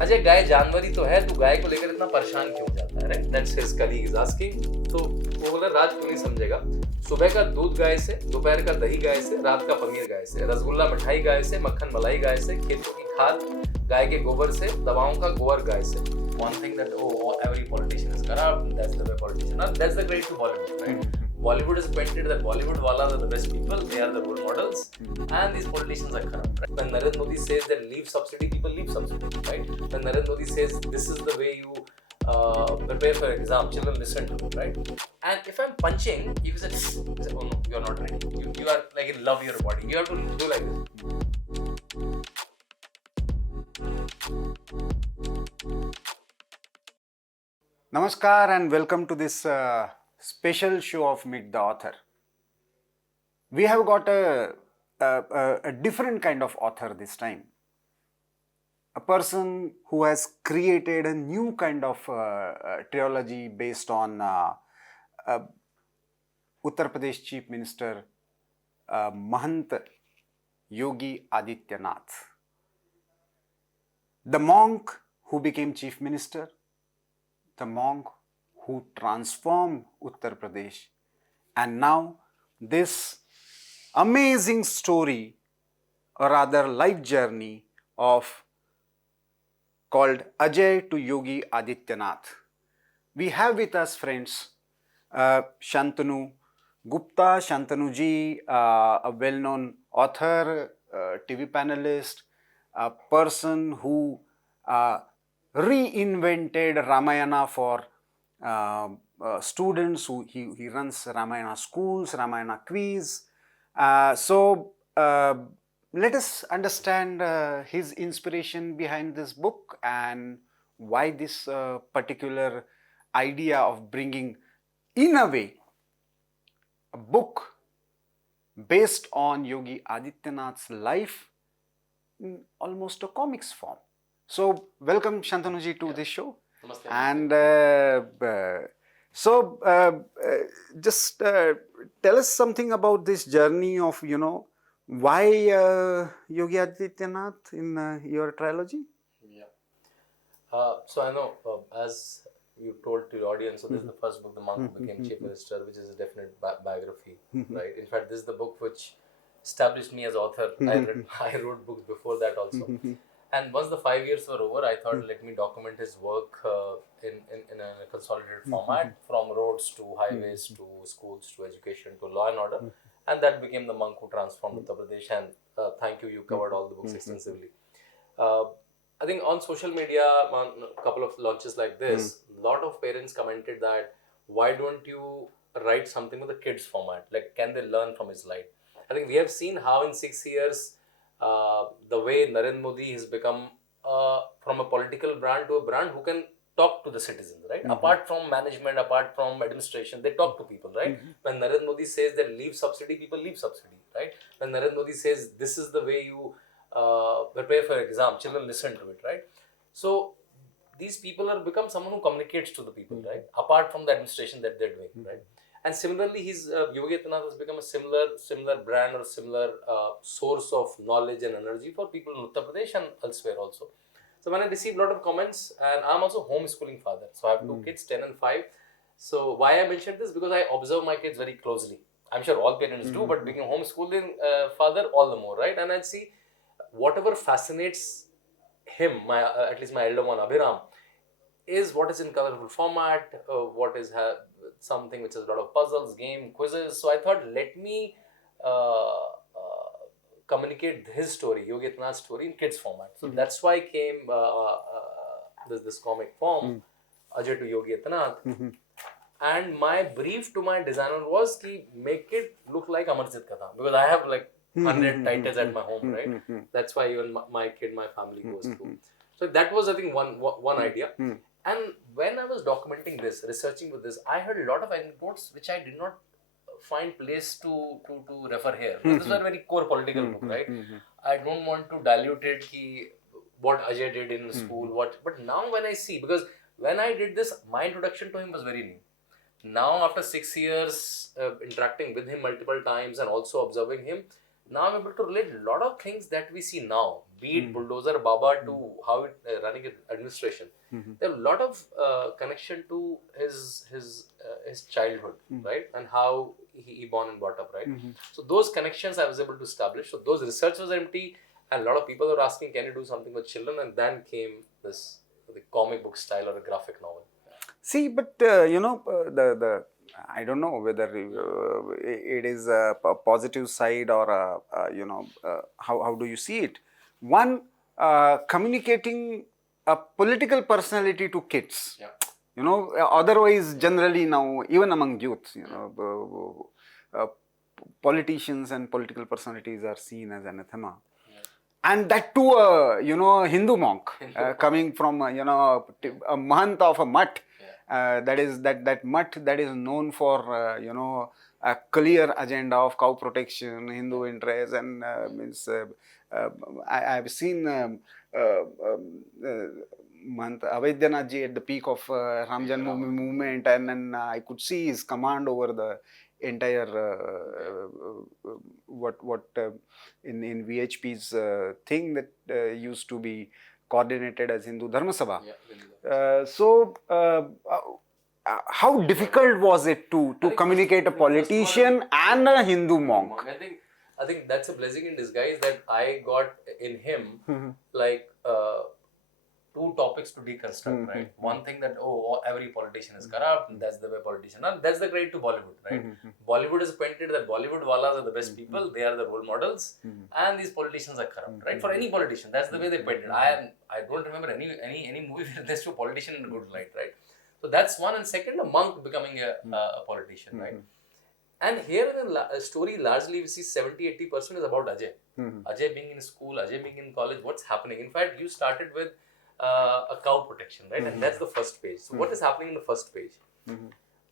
अजय गाय जानवर ही तो है, तू गाय को लेकर इतना परेशान क्यों जाता है, right? That's his colleague is asking. तो वो बोला राज क्यों नहीं समझेगा, सुबह का दूध गाय से, दोपहर का दही गाय से, रात का पनीर गाय से, रसगुल्ला मिठाई गाय से, मक्खन मलाई गाय से, खेतों की खाद गाय के गोबर से, दवाओं का गोबर गाय से। One thing that every politician is corrupt, that's the way politicians are. That's the great to Bollywood, right? Bollywood is painted that Bollywood walas are the best people, they are the role models, and these politicians are corrupt, right? When Narendra Modi says that leave subsidy, people leave subsidy, right? When Narendra Modi says this is the way you prepare for exam, children listen to it, right? And if I'm punching, you say, oh no, you're not ready. You are like in love your body. You have to do like this. Namaskar and welcome to this special show of Meet the Author. We have got a different kind of author this time. A person who has created a new kind of trilogy based on Uttar Pradesh Chief Minister Mahant Yogi Adityanath. The monk who became Chief Minister, the monk who transformed Uttar Pradesh, and now this amazing story, or rather life journey of called Ajay to Yogi Adityanath. We have with us, friends, Shantanu Gupta. Shantanu ji, a well-known author, TV panelist, a person who reinvented Ramayana for students. He runs Ramayana schools, Ramayana quiz. So let us understand his inspiration behind this book and why this particular idea of bringing, in a way, a book based on Yogi Adityanath's life in almost a comics form. So, welcome Shantanuji to this show. Namaste. And just tell us something about this journey of, why Yogi Adityanath in your trilogy? Yeah. So I know, as you told to the audience, so this is the first book, The Monk Who Became Chief Minister, which is a definite biography, right? In fact, this is the book which established me as author. I wrote books before that also. And once the 5 years were over, I thought, let me document his work in a consolidated format, from roads to highways to schools to education to law and order. And that became The Monk Who Transformed Uttar Pradesh. And thank you, you covered all the books extensively. I think on social media, on a couple of launches like this, a lot of parents commented that, why don't you write something with a kids format? Like, can they learn from his life? I think we have seen how in 6 years, the way Narendra Modi has become from a political brand to a brand who can talk to the citizens, right? Apart from management, apart from administration, they talk to people, right? When Narendra Modi says that leave subsidy, people leave subsidy, right? When Narendra Modi says this is the way you prepare for exam, children listen to it, right? So these people are become someone who communicates to the people, right? Apart from the administration that they're doing, right? And similarly, his Yogi Adityanath has become a similar brand or similar source of knowledge and energy for people in Uttar Pradesh and elsewhere also. So when I receive a lot of comments, and I'm also homeschooling father, so I have two kids, 10 and 5. So why I mentioned this, because I observe my kids very closely. I'm sure all parents do, but being a homeschooling father, all the more, right? And I see whatever fascinates him, at least my elder one, Abhiram, is what is in colorful format, what is something which has a lot of puzzles, game, quizzes. So I thought, let me communicate his story, Yogi Adityanath's story, in kids format. So that's why came this comic form, Ajay to Yogi Adityanath. And my brief to my designer was to make it look like Amarjit Katha, because I have like 100 titles at my home, right? That's why even my kid, my family goes through. So that was, I think, one idea. And when I was documenting this, researching with this, I heard a lot of anecdotes which I did not find place to refer here. This is a very core political book, right? I don't want to dilute it, what Ajay did in school, but now when I see, because when I did this, my introduction to him was very new. Now, after 6 years interacting with him multiple times and also observing him, now I'm able to relate a lot of things that we see now, be it Bulldozer Baba to how it running administration. There are a lot of connection to his childhood, right, and how he born and brought up, right. So those connections I was able to establish. So those research was empty, and a lot of people were asking, can you do something with children? And then came this the comic book style or a graphic novel. See, but the I don't know whether it is a positive side or how do you see it? One, communicating a political personality to kids. Yeah. Otherwise, generally now, even among youth, politicians and political personalities are seen as anathema. And that too, Hindu monk coming from a month of a mutt. That is that mutt that is known for a clear agenda of cow protection, Hindu interests, and means I've seen Mahant Avaidhyanath ji at the peak of Ram Janmabhoomi movement, and then I could see his command over the entire in VHP's thing that used to be coordinated as Hindu Dharma Sabha. How difficult was it to communicate a politician and a Hindu monk? I think that's a blessing in disguise that I got in him, like two topics to deconstruct, right? One thing that, every politician is corrupt, and that's the way politicians are. That's the credit to Bollywood, right? Bollywood is painted that Bollywood walas are the best people, they are the role models, and these politicians are corrupt, right? For any politician, that's the way they painted. I don't remember any movie where there's a politician in a good light, right? So that's one. And second, a monk becoming a politician, right? And here in the story, largely we see 70-80% is about Ajay. Ajay being in school, Ajay being in college, what's happening. In fact, you started with a cow protection, right? And that's the first page. So what is happening in the first page?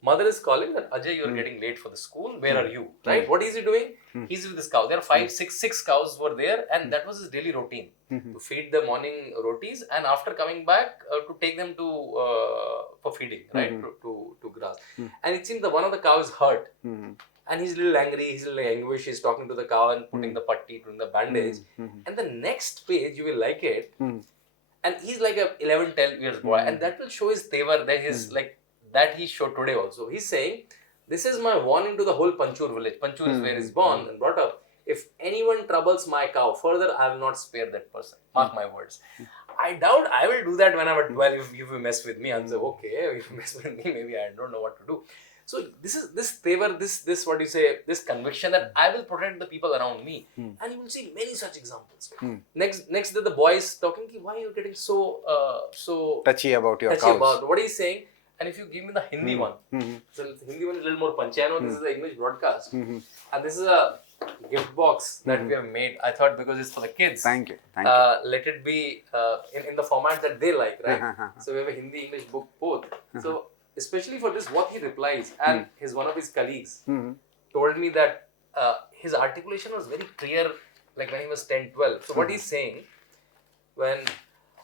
Mother is calling that, Ajay, you're getting late for the school. Where are you? Right? What is he doing? He's with this cow. There are six cows were there, and that was his daily routine to feed the morning rotis, and after coming back to take them to for feeding, right? To grass. And it seems that one of the cows is hurt. And he's a little angry, he's a little anguish, he's talking to the cow and putting the putty, putting the bandage. And the next page, you will like it. And he's like a 11, 12 years boy. And that will show his tevar, that his that he showed today also. He's saying, this is my warning to the whole Panchur village. Panchur is where he's born and brought up. If anyone troubles my cow further, I will not spare that person. Mark my words. I doubt I will do that when I'm at 12. If you mess with me, I'll say, okay, if you mess with me, maybe I don't know what to do. So this tevar, this what you say, this conviction that I will protect the people around me. And you will see many such examples. Next the boy is talking, why are you getting so touchy about your cows? What he's saying. And if you give me the Hindi one, so the Hindi one is a little more punchy. I know this is the English broadcast. And this is a gift box that we have made. I thought because it's for the kids. Thank you. Let it be in the format that they like, right? So we have a Hindi, English book both. So especially for this, what he replies, and one of his colleagues told me that his articulation was very clear, like when he was 10, 12. So what he's saying, when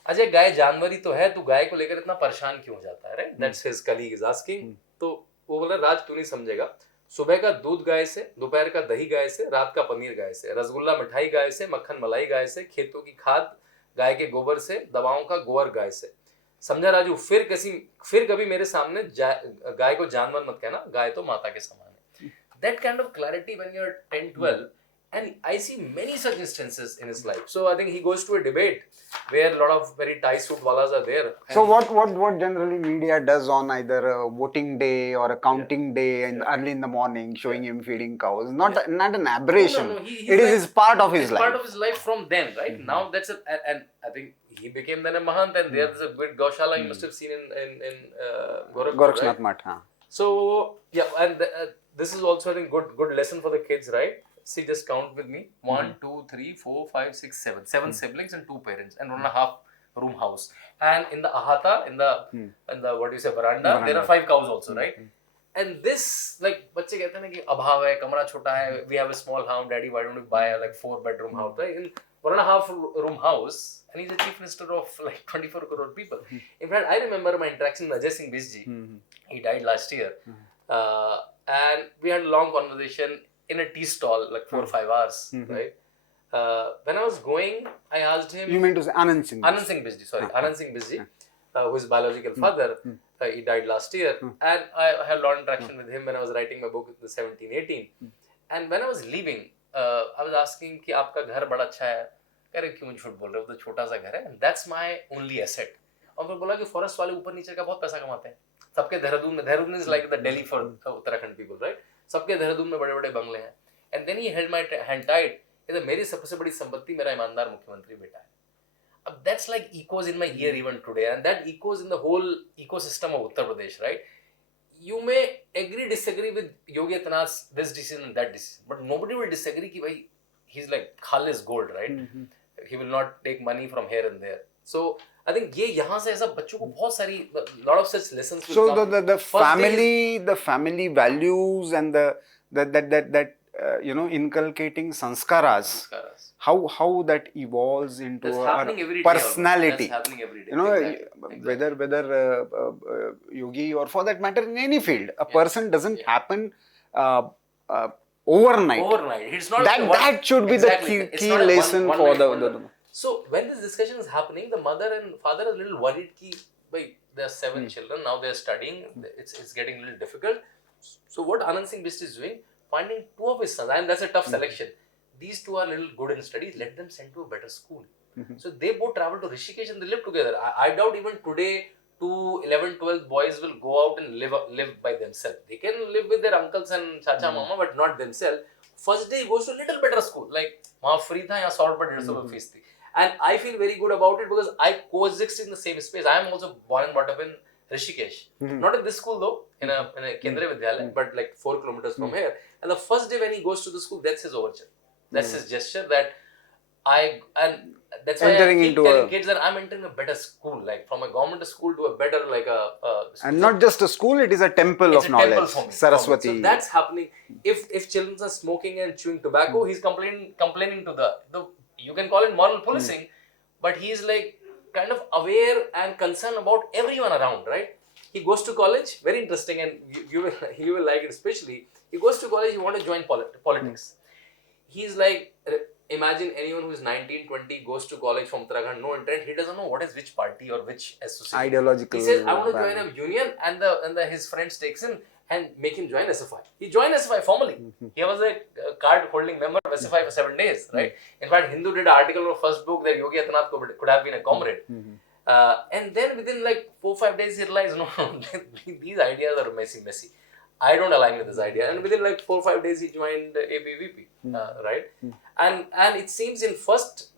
Ajay गाय जानवर ही तो है, तू गाय को लेकर इतना परेशान क्यों हो जाता है, right? That's his colleague is asking. तो वो बोला, राज तू नहीं समझेगा, सुबह का दूध गाय से, दोपहर का दही गाय से, रात का पनीर गाय से, रसगुल्ला मिठाई गाय से, मक्खन मलाई गाय से, खेतों की खाद गाय के गोबर से, दवाओं का गोबर गाय से. समझा राजू? फिर कभी मेरे सामने गाय को जानवर मत कहना, गाय तो माता के समान है. That kind of clarity when you are 10, 12. And I see many such instances in his life. So I think he goes to a debate where a lot of very tie suit walas are there. So what generally media does on either a voting day or a counting day and early in the morning, showing him feeding cows, not an aberration. No, it is part of his life. Part of his life from then, right? Now that's and I think he became then a mahant, and there's a good Gaushala you must have seen in Gorakhnath Math. So yeah, and this is also I think good lesson for the kids, right? See, just count with me. 1, 2, 3, 4, 5, 6, 7. 7 siblings and 2 parents and 1.5 room house. And in the ahata, in the what do you say, veranda, there are 5 cows also, right? And this, like, बच्चे कहते हैं ना कि अभाव है, कमरा छोटा है, we have a small house, daddy, why don't you buy a like 4-bedroom house, right? In 1.5 room house, and he's the chief minister of like 24 crore people. In fact, I remember my interaction with Ajay Singh Bisji. He died last year. And we had a long conversation. in a tea stall like 4 or 5 hours, right? When I was going, I asked him. You meant to say Anand Singh? Anand Singh Bijli, sorry, Anand Singh Bijli, who is biological father. He died last year, and I had a lot of interaction with him when I was writing my book in the 17-18. And when I was leaving, I was asking कि आपका घर बड़ा अच्छा है, कह रहे क्यों झूठ बोल रहे हो, तो छोटा सा घर है, and that's my only asset. और मैं बोला कि फॉरेस्ट वाले ऊपर नीचे का बहुत पैसा कमाते हैं, सबके Dehradun is like the Delhi for Uttarakhand people, right? सबके देहरादून में बड़े बड़े बंगले हैं. And then he held my hand tight. कहते मेरी सबसे बड़ी संपत्ति मेरा ईमानदार मुख्यमंत्री बेटा है. That's like echoes in my ear even today, and that echoes in the whole ecosystem of Uttar Pradesh, right? You may agree, disagree with Yogi Adityanath's this decision and that decision, but nobody will disagree कि भाई he's like Khalis gold, right? He will not take money from here and there. So I think ये यहाँ से ऐसा बच्चों को बहुत सारी lot of such lessons will so come. the family values and that inculcating sanskaras. How that evolves into a personality. That's happening every day. Exactly. Whether yogi or for that matter in any field, a person doesn't happen overnight. It's not that should be the key lesson for the. So when this discussion is happening, the mother and father are a little worried कि भाई there are 7 children, now they are studying, it's getting a little difficult. So what Anand Singh Bijli is doing, finding 2 of his sons, and that's a tough selection. These 2 are a little good in studies, let them send to a better school. So they both travel to Rishikesh and they live together. I doubt even today 2 11 12 boys will go out and live by themselves. They can live with their uncles and chacha mama, but not themselves. First day he goes to a little better school, like वहाँ free था, यहाँ 100 रुपए 150 fees थी. And I feel very good about it because I coexist in the same space. I am also born and brought up in Rishikesh. Not in this school though, in a Kendriya Vidyalaya, but like 4 kilometers from here. And the first day when he goes to the school, that's his overture. That's his gesture that and that's why I keep telling kids that I'm entering a better school, like from a government school to a better like a and not just a school, it is a temple of knowledge. Temple for me, Saraswati. So that's happening. If children are smoking and chewing tobacco, he's complaining to the you can call it moral policing, but he's like kind of aware and concerned about everyone around, right? He goes to college, very interesting, and you will like it especially. He goes to college, he wants to join politics. He's like, imagine anyone who is 19, 20 goes to college from Uttarakhand, no intent, he doesn't know what is which party or which association. Ideological. He says, I want to join a union, and his friends takes him and make him join SFI. He joined SFI formally. He was a card-holding member of SFI for 7 days, right? In fact, Hindu did an article in the first book that Yogi Adityanath could have been a comrade. And then within like 4-5 days, he realized, no, these ideas are messy. I don't align with this idea. And within like 4-5 days, he joined ABVP, right? And it seems in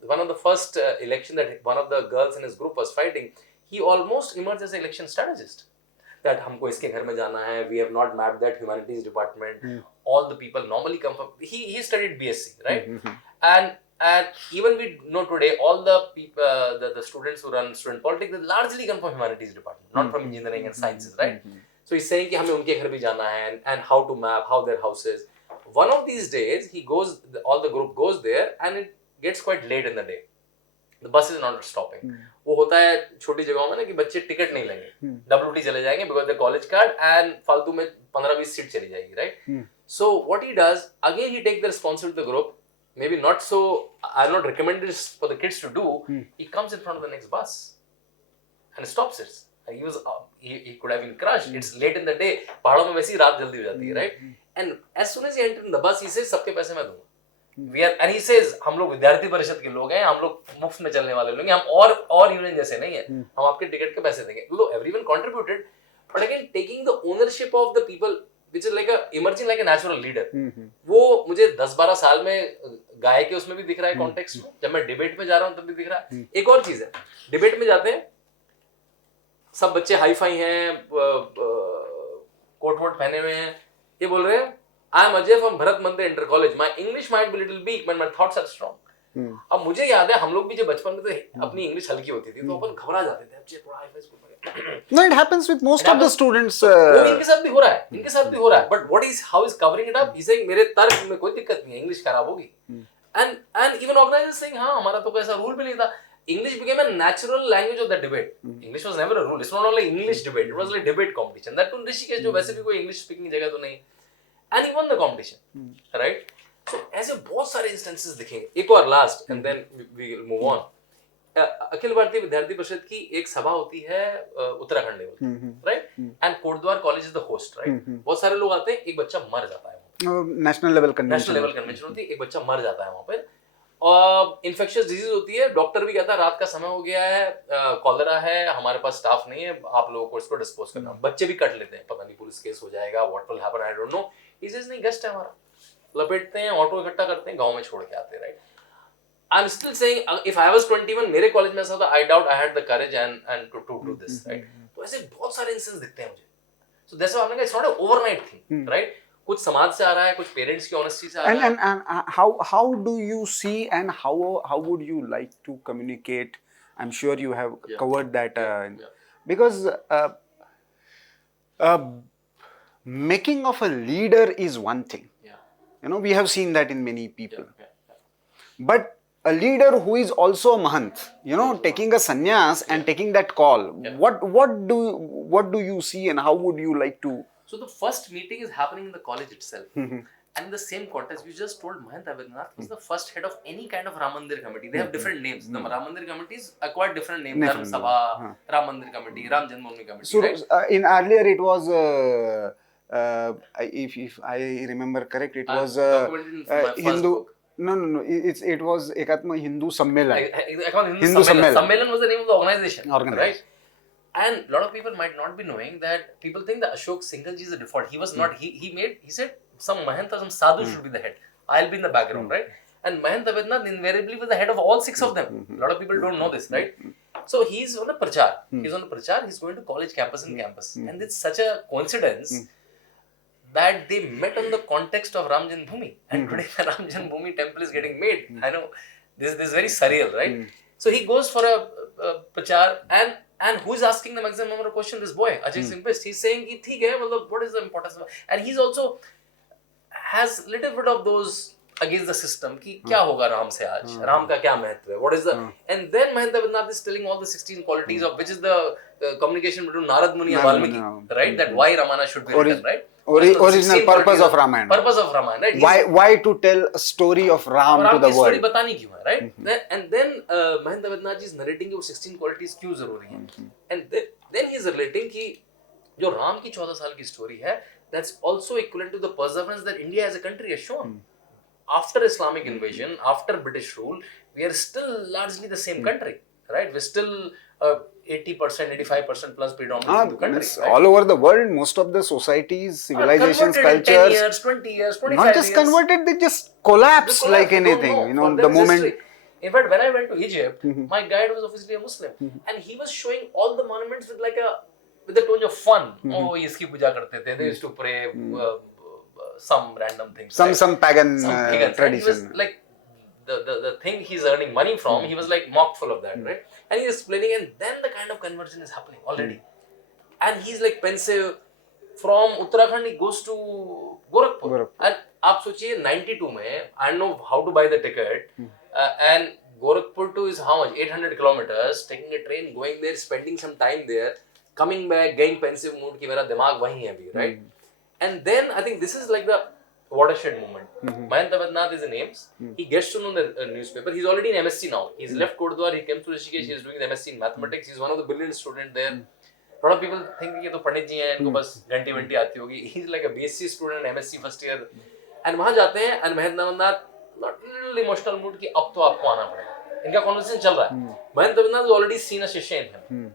one of the first election that one of the girls in his group was fighting, he almost emerged as an election strategist. That हमको इसके घर में जाना है, we have not mapped that humanities department. All the people normally come from. He studied BSc, right? And even we know today, all the people, the students who run student politics, they largely come from humanities department, not from engineering and sciences, right? So he's saying कि हमें उनके घर भी जाना है and how to map, how their house is. One of these days, all the group goes there, and it gets quite late in the day. The bus is not stopping. वो होता है छोटी जगहों में ना कि बच्चे टिकट नहीं लेंगे, WT चले जाएंगे because the college card and फालतू में 15-20 सीट चली जाएगी, right? So what he does, again he takes the responsibility of the group. Maybe not so. I'll not recommend this for the kids to do. He comes in front of the next bus and stops it. He could have been crushed. It's late in the day. पहाड़ों में वैसी रात जल्दी हो जाती है, right? And as soon as he enters in the bus, he says सबके पैसे मैं दूँगा. And he says हम लोग विद्यार्थी परिषद के लोग हैं, हम लोग मुफ्त में चलने वाले लोग हैं, हम और यूनियन जैसे नहीं है, हम आपके टिकट के पैसे देंगे. Although everyone contributed, but again taking the ownership of the people, which is like emerging like a natural leader. वो मुझे 10-12 साल में गाय के उसमें भी दिख रहा है कॉन्टेक्स्ट में, जब मैं डिबेट में जा रहा हूँ तब भी दिख रहा है. एक और चीज है, डिबेट में जाते हैं, सब बच्चे हाई फाई हैं, कोट वोट पहने हुए हैं, ये बोल रहे हैं I am Ajay from Bharat Mandir Inter College. My English might be little weak, but my thoughts are strong. अब मुझे याद है हम लोग भी जब बचपन में तो अपनी इंग्लिश हल्की होती थी तो अपन घबरा जाते थे, बच्चे थोड़ा हाई फाई स्कूल में. No, it happens with most of the students. वो इनके साथ भी हो रहा है, but how is covering it up? He's saying मेरे तर्क में कोई दिक्कत नहीं है, इंग्लिश खराब होगी. And even organizers saying हाँ हमारा तो कोई ऐसा रूल भी नहीं था. English became a natural language of the debate. English was never a rule. It's not only English debate. It was like debate competition. That too Rishikesh जो वैसे भी कोई English speaking जगह तो नहीं. and he won the competition, right? So ऐसे बहुत सारे instances दिखेंगे. एक और last and then we will move on. Akhil Bharatiya विद्यार्थी परिषद की एक सभा होती है Uttarakhand level, right? And Kotdwar college is the host, right? बहुत सारे लोग आते हैं, एक बच्चा मर जाता है, नेशनल लेवल कन्वेंशन होती है, एक बच्चा मर जाता है वहां पर, और इन्फेक्शियस डिजीज होती है. डॉक्टर भी कहता है रात का समय हो गया है, कॉलरा है, हमारे पास स्टाफ नहीं है, आप लोगों को इसको डिस्पोज करना. बच्चे भी कट लेते हैं, पता नहीं पुलिस केस हो जाएगा, what will happen I don't know. He says नहीं, गेस्ट है हमारा, लपेटते हैं, ऑटो इकट्ठा करते हैं, गांव में छोड़ के आते हैं, right? I'm still saying, if I was 21, मेरे कॉलेज में ऐसा था, I doubt I had the courage and to do this, right? तो ऐसे बहुत सारे इंसिडेंट्स दिखते हैं मुझे. So that's why आपने कहा it's not an overnight thing, right? कुछ समाज से आ रहा है, कुछ पेरेंट्स की ऑनेस्टी से आ रहा है. And how do you see and how would you like to communicate? I'm sure you have covered that because making of a leader is one thing. You know, we have seen that in many people. But a leader who is also a mahant, you know, taking a sannyas and taking that call. What do you see and how would you like to? So the first meeting is happening in the college itself. And in the same context, you just told Mahant Abhinath was the first head of any kind of Ram Mandir committee. They have different names. The Ram Mandir committees acquired different names. Dharm Sabha, Ram Mandir committee, Ram Janmabhoomi committee. So right? in earlier it was, if I remember correct, it was Hindu. No. It was Ekatma Hindu Sammelan. Hindu Sammelan. Sammelan was the name of the organization. Right? And a lot of people might not be knowing that people think that Ashok Singhal ji is a default. He was not. He said some Mahant or some Sadhu should be the head. I'll be in the background, right? And Mahant Abhinath invariably was the head of all 6 of them. A lot of people don't know this, right? So he's on the prachar. He's going to college campus and campus. And it's such a coincidence that they met on the context of Ram Janmabhoomi, and today the Ram Janmabhoomi temple is getting made. I know this is very surreal, right? So he goes for a prachar, and who is asking the maximum number of questions? This boy, Ajay Singh Best. He's saying, "ठीक है, मतलब what is the importance of?" And he's also has little bit of those against the system. कि क्या होगा राम से आज? राम का क्या महत्व है? What is the? And then Mahant Abhinath is telling all the 16 qualities of which is the communication between Narad Muni and Valmiki, right? That why Ramana should be written, right? Original purpose of Ramayana. Purpose of Ramayana, right? Why to tell a story of Ram to the world? story बतानी क्यों है, right? And then Mahant Abhinath ji is narrating कि वो 16 qualities क्यों जरूरी हैं. And then he is relating कि जो राम की 14 साल की story है, that's also equivalent to the perseverance that India as a country has shown. After Islamic invasion, after British rule, we are still largely the same country, right? We're still 80%, 85% plus predominant country. Right? All over the world, most of the societies, civilizations, cultures, 10 years, 20 years, 25 not just years. Converted, they just collapse like anything. You know, the moment. History. In fact, when I went to Egypt, my guide was obviously a Muslim, and he was showing all the monuments with a tone of fun. Oh, iski puja karte the. They used to pray some random things. Some pagan tradition. He was like the thing he's earning money from. He was like mocked full of that, right? And he's explaining, and then the kind of conversion is happening already. And he's like pensive. From Uttarakhand, he goes to Gorakhpur. And आप सोचिए 92 में, I don't know how to buy the ticket, and Gorakhpur to is how much? 800 kilometers. Taking a train, going there, spending some time there, coming back, getting pensive mood कि मेरा दिमाग वहीं है अभी, right? And then I think this is like the watershed moment. Mahant Abhinath is in AIMS. He gets to know the newspaper. He's already in MSc now. He's left Kordwar. He came to Rishikesh. He's doing the MSc in mathematics. He's one of the brilliant students there. A lot of people think कि ये तो पंडित जी हैं, इनको बस घंटी वंटी आती होगी. He's like a BSc student, MSc first year. And वहाँ जाते हैं, and Mahant Abhinath little emotional mood कि अब तो आपको आना पड़ेगा. इनका conversation चल रहा है. Mahant Abhinath has already seen a shishya in him.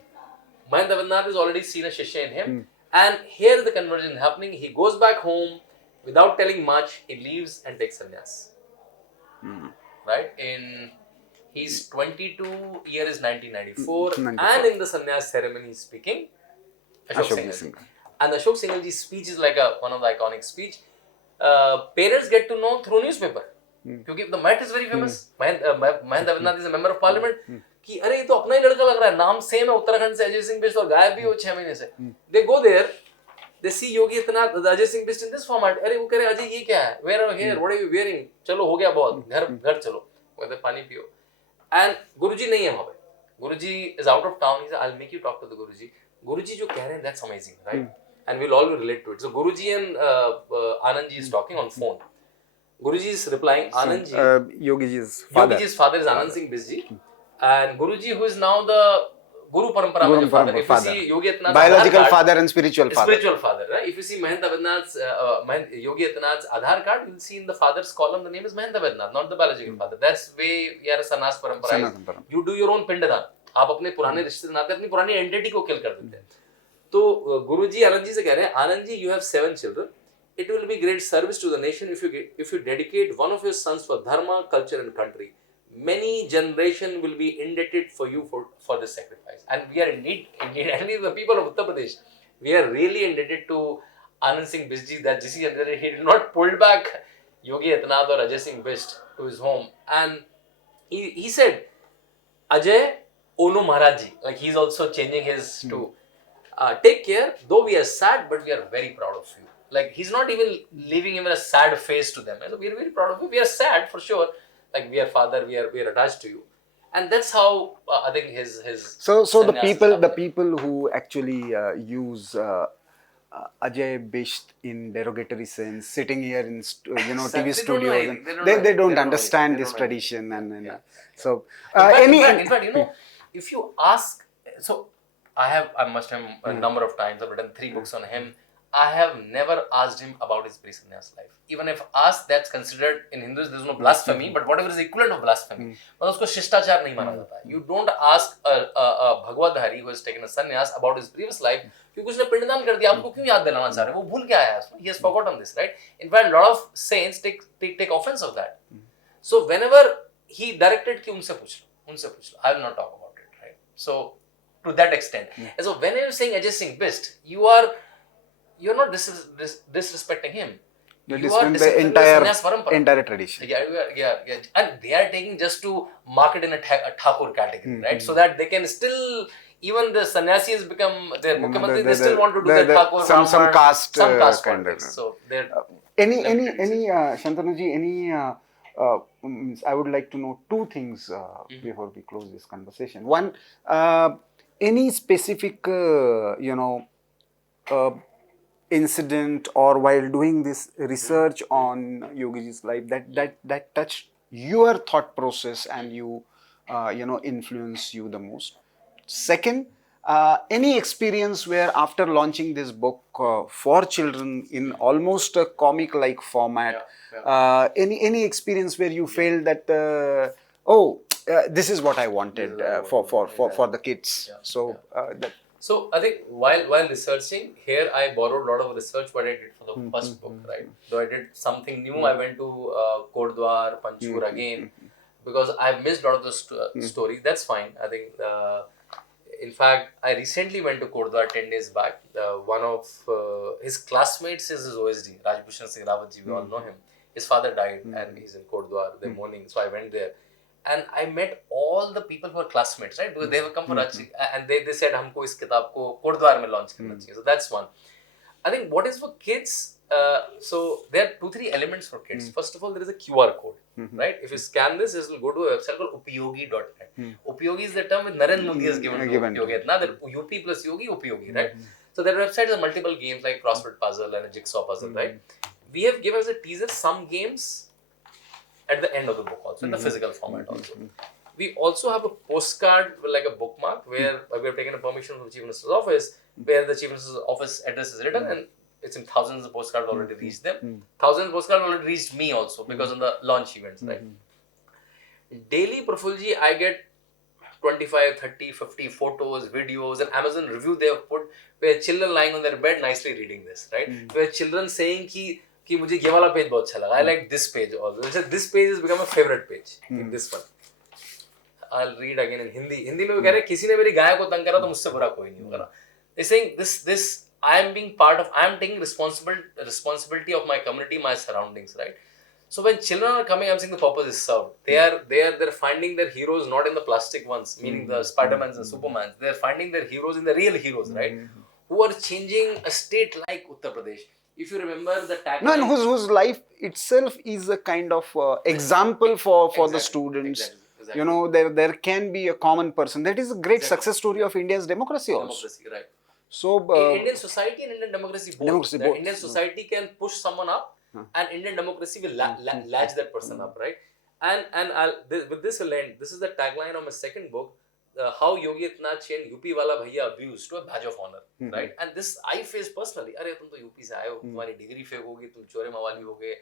Mahant Abhinath has already seen a shishya in him. And here is the conversion happening. He goes back home without telling much. He leaves and takes sannyas. Right? He's 22. Year is 1994. And in the sannyas ceremony, he's speaking Ashok Singhal. And Ashok Singhal ji's speech is like one of the iconic speech. Parents get to know through newspaper. Because the matter is very famous. Mahant Abhinath is a member of parliament. कि अरे ये तो अपना ही लड़का लग रहा है, नाम सेम है, उत्तराखंड से अजय सिंह बिष्ट और गायब भी हो 6 महीने से. They go there, they see योगी इतना Ajay Singh Bisht in this format. अरे वो कह रहे अजय ये क्या है? Where are you here? What are you wearing? चलो हो गया बहुत, घर चलो, कहते पानी पियो. And गुरुजी नहीं है वहाँ पे. Guruji is out of town. He said, I'll make you talk to the Guruji. Guruji जो कह रहे हैं, that's amazing, right? and we'll all relate to it. So Guruji and Anandji is talking on phone. Guruji is replying, Anandji. Yogiji's father. Yogiji's father is Anand Singh Bisji, and Guruji, who is now the Guru Parampara mein father. If you see Yogi Adityanath's biological Aadhaar card, father and spiritual father. Spiritual father, right? If you see Mahant Abednath's, Yogi Adityanath's Aadhaar card, you'll see in the father's column the name is Mahant Abednath, not the biological father. That's way we are a Sannyas Parampara. You do your own Pindadan. आप अपने पुराने रिश्ते नाते अपनी पुरानी entity को किल कर देते हैं. तो गुरुजी आनंद जी से कह रहे हैं, Anand ji, you have 7 children. It will be great service to the nation if you dedicate one of your sons for dharma, culture, and country. Many generations will be indebted for you for this sacrifice. And we are indeed, the people of Uttar Pradesh, we are really indebted to Anand Singh Bisji that he did not pull back Yogi Adityanath or Ajay Singh Bist to his home. And he said, Ajay, Onu Maharaji, like he's also changing his to take care, though we are sad, but we are very proud of you. Like he's not even leaving him in a sad face to them. So we are very proud of you. We are sad for sure. Like we are father, we are attached to you, and that's how I think his. So the people who actually use Ajay Bisht in derogatory sense, sitting here in TV studios, they don't understand this tradition, and so in fact, if you ask, so I must have a number of times I've written 3 books on him. I have never asked him about his pre-sannyas life. Even if asked, that's considered in Hindus. There's no blasphemy, but whatever is equivalent of blasphemy, but usko shishtachar nahi mana jata hai. You don't ask a Bhagwadhari who has taken a sannyas about his previous life. क्योंकि उसने पिंडदान कर दिया, आपको क्यों याद दिलाना चाह रहे हैं? वो भूल गया है. He has forgotten this, right? In fact, a lot of saints take offense of that. So whenever he directed कि उनसे पूछ लो, I will not talk about it, right? So to that extent, and so when you're saying Ajay Singh Bist, you're not disrespecting him. You are disrespecting the entire tradition. Yeah. And they are taking just to market in a Thakur category, right? So that they can still, even the sannyasis become their Mukhyamantri, they still want to do their Thakur, some caste politics. kind of. So they're any Shantanuji, I would like to know 2 things before we close this conversation. One, any specific incident or while doing this research on Yogiji's life that touched your thought process and influenced you the most. Second, any experience where after launching this book for children in almost a comic like format, any experience where you felt that this is what I wanted for the kids. So I think while researching here, I borrowed a lot of research what I did for the first book, right? Though I did something new, I went to Kodwar, Panchur again, because I missed a lot of the stories. That's fine. I think, in fact, I recently went to Kodwar 10 days back. One of his classmates is his OSD, Rajbhushan Singh Rawatji. We all know him. His father died and he's in Kodwar. They're mourning. So I went there. And I met all the people who are classmates, right? Because they have come for Rachi, and they said, "हमको इस किताब को कोटद्वार में launch करना चाहिए." So that's one. I think what is for kids, so there are 2-3 elements for kids. First of all, there is a QR code, right? If you scan this, it will go to a website called upayogi.net. Upayogi is the term that Narendra Modi has given to Yogi. Now that UP plus Yogi, Upayogi, right? So there are websites with multiple games like crossword puzzle and a jigsaw puzzle, right? We have given as a teaser some games at the end of the book also, in the physical format also. We also have a postcard, like a bookmark, where we have taken a permission from the Chief Minister's office, where the Chief Minister's office address is written, and it's in thousands of postcards already reached them. Thousands of postcards already reached me also, because of the launch events, right? Daily, Prafulla, I get 25, 30, 50 photos, videos, and Amazon review they have put, where children lying on their bed nicely reading this, right? Where children saying कि मुझे ये वाला page बहुत अच्छा लगा. I like this page also. This page has become a favorite page. In this one, I'll read again in Hindi. Hindi में वो कह रहे हैं किसी ने मेरी गाय को तंग करा तो मुझसे बुरा कोई नहीं होगा. They're saying this I am being part of. I am taking responsibility of my community, my surroundings, right? So when children are coming, I'm saying the purpose is served. They're finding their heroes not in the plastic ones, meaning the Spider-Mans and Supermans. They're finding their heroes in the real heroes, right? Who are changing a state like Uttar Pradesh. If you remember the tagline... and whose life itself is a kind of example for the students. Exactly. There can be a common person. That is a great success story of India's democracy also. Democracy, right. So in Indian society and Indian democracy both. democracy The both. Indian society can push someone up, and Indian democracy will latch that person up, right? And with this will end. This is the tagline of my second book, how Yogi Adityanath changed UP wala bhaiya abuse to a badge of honor, right? And this I faced personally. अरे तुम तो UP से आए हो, तुम्हारी degree fake होगी, तुम चोरे मवाली हो गए,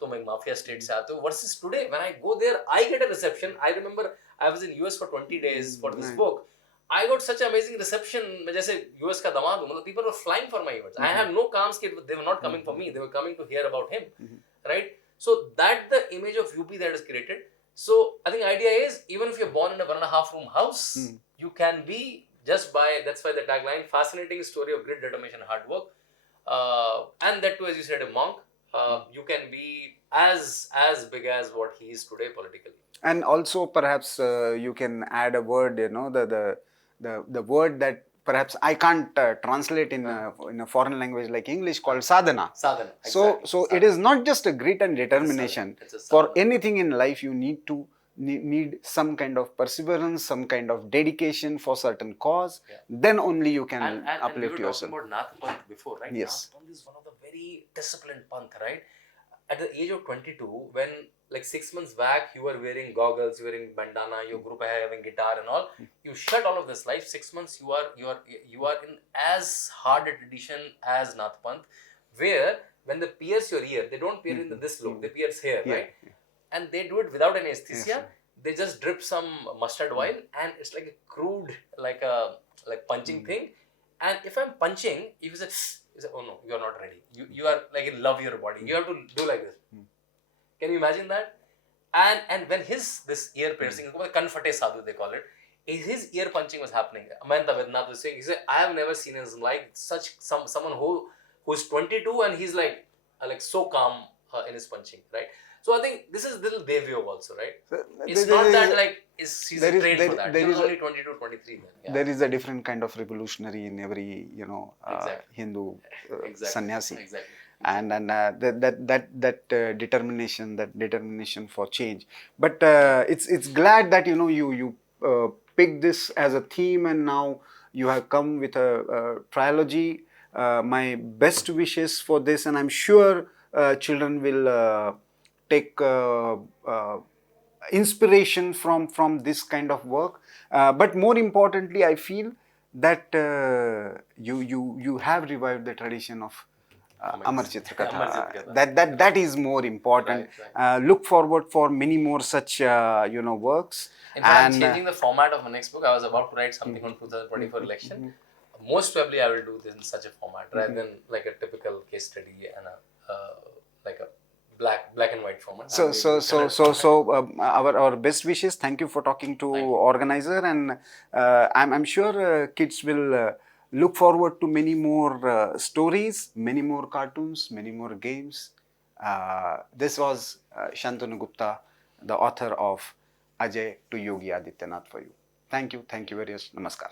तुम एक माफिया स्टेट से आते हो. Versus today, when I go there, I get a reception. I remember I was in US for 20 days for this book. I got such amazing reception. मैं जैसे US का दामाद हूँ, मतलब people were flying for my events. I have no qualms कि they were not coming for me. They were coming to hear about him, right? So that the image of UP that is created. So I think idea is, even if you're born in a 1.5 room house, you can be just by, that's why the tagline, fascinating story of grit, determination, hard work, and that too, as you said, a monk. You can be as big as what he is today politically. And also perhaps you can add a word, the word that perhaps I can't translate in a foreign language like English, called sadhana. Sadhana. So Exactly. so Sadhana. it is not just a grit and determination. It's a For sadhana. anything in life, you need some kind of perseverance, some kind of dedication for certain cause. Then only you can uplift we were yourself. talking about Nath Panth before, right? Yes. Nath Panth is one of the very disciplined Panth, right? At the age of 22, when like 6 months back, you were wearing goggles, you were wearing bandana, your group are having guitar and all. You shut all of this life. 6 months, you are in as hard a tradition as Nath Panth, where when they pierce your ear, they don't pierce in this look, they pierce here, right? And they do it without anesthesia. Yes. They just drip some mustard oil, and it's like a crude, like punching thing. And if I'm punching, if you say, oh no, you're not ready. You are like in love your body. You have to do like this. Can you imagine that? And when this ear piercing, kanfate sadhu they call it, his ear punching was happening. Amanta Vednath was saying, he said, I have never seen his like someone who's 22 and he's like so calm in his punching, right? So I think this is little Devyog also, right? It's not that like he's trained for that. He was only 22, 23 then. Yeah. There is a different kind of revolutionary in every Exactly. Hindu Exactly. sannyasi. Exactly. And that determination for change. But it's glad that you picked this as a theme, and now you have come with a trilogy. My best wishes for this, and I'm sure children will take inspiration from this kind of work. But more importantly, I feel that you have revived the tradition of Amar Chitra Katha. That is more important. Right. Look forward for many more such works. In fact, I'm changing the format of my next book. I was about to write something on 2024 election. Most probably, I will do this in such a format rather than like a typical case study and like a black and white format. Our best wishes. Thank you for talking to Organiser, and I'm sure kids will look forward to many more stories, many more cartoons, many more games. This was Shantanu Gupta, the author of Ajay to Yogi Adityanath for you. Thank you very much. Namaskar.